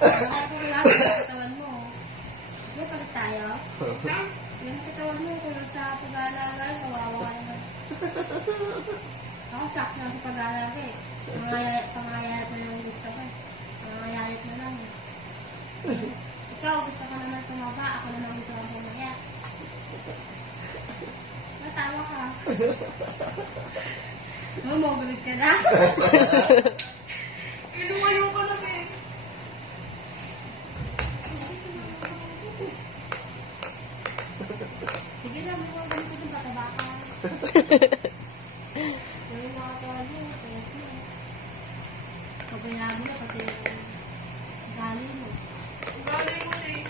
Bakit po wala sa katawan mo? Hindi, palit tayo. Yung katawan mo, kung sa pag-aalaga, kawawa ka naman. Ako, sakto na sa pag-aalaga eh. Pangayalit na yung gusto ko eh. Pangayalit na lang eh. Ikaw, gusto ko naman tumaba. Ako naman gusto ko pumayat. Natawa ka. Magulit ka na. Inumayo ka na eh. Sige na, mo ganito yung pataba ka. Yung mga tawag mo, kaya siya. Pabayaan mo na pati yung gali mo. Ang galing mo eh.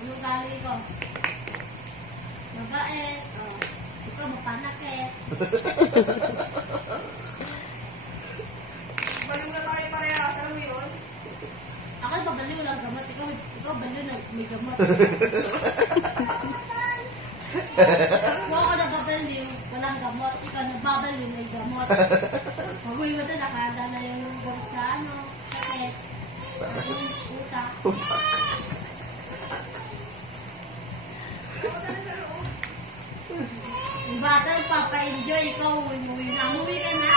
Anong gali ko? Mabait. Oh. Ikaw, mapanakit. Balik na tayo parehas. Alam mo yun? Ako nagpabali, walang gamot. Ikaw bali na may gamot. Kung ako nagbabali, walang gamot. Ikaw nagbabali, may gamot. Mabuhay mo ito, nakahanda na yung gamot sa ano, sakit. Utak. Yung bata, nagpapa-enjoy. Ikaw, umuwi na. Umuwi ka na.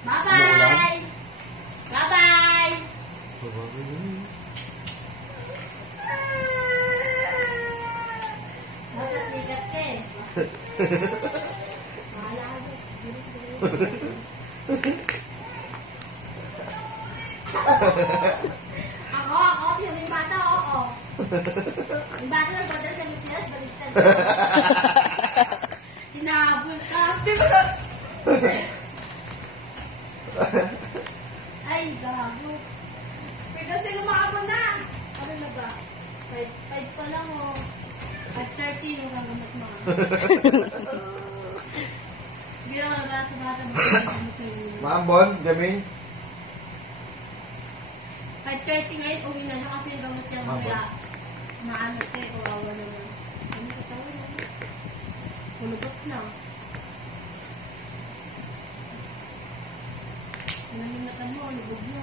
Bye-bye! Bye-bye! Bakit ligat ka eh? Bahala ka. Ako, yung bata, oo. Yung bata nagpadala sa Mitias, baliktad. Hinahabol ka. Ay, gago. May kasi lumaabon na. Ano na ba? 5 pa lang oh. At 30 yung gagamot mo. Hindi ako nagala sa bata mo. Maambon, Jaming. 5:30 ngayon, uwi na siya kasi yung gamot niya kaya maano tayo, kawawa naman. Ano ka tayo na? Pulugot na. Nalimatan mo, lubog mo.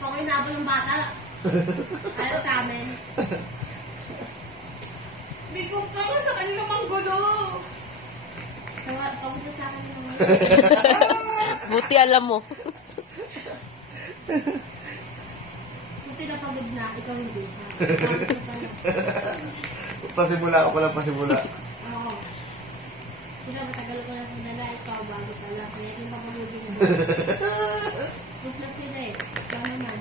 Kung inabol ng bata, ayaw sa amin. Bigong ka nga sa kanila manggulo. Pagod na sa akin yung mga Buti alam mo. kasi napagod na, ikaw hindi. Pasimula ka pala, pasimula. Oo. Sila matagal ko na sinala, ikaw bago pala. Kaya yung mapagod mo. Tapos na sila eh. Ikaw naman.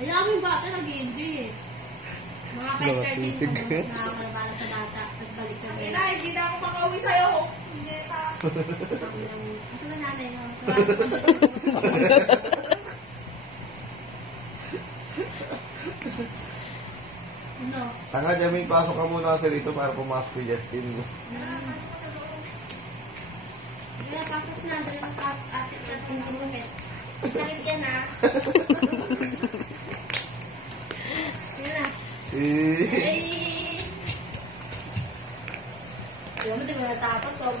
Kaya yung bata nag-i-enjoy eh. Mga 5:30 yung pagod na nakakabala sa bata. Tapos balik ka Ay rin. na, hindi na ako makauwi sa'yo. Hindi ta. Ito na nanay mo. Ano? Tanga, Jaming, pasok ka muna kasi dito para pumasok kay Justin. Kaya pasok na. Dali ang pasok ate na pinagumit. Sakit yan ha. Yan na. Ay! Di mo, di mo natapos. So,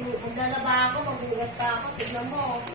maglalaba ako, maghugas pa ako. Tignan mo.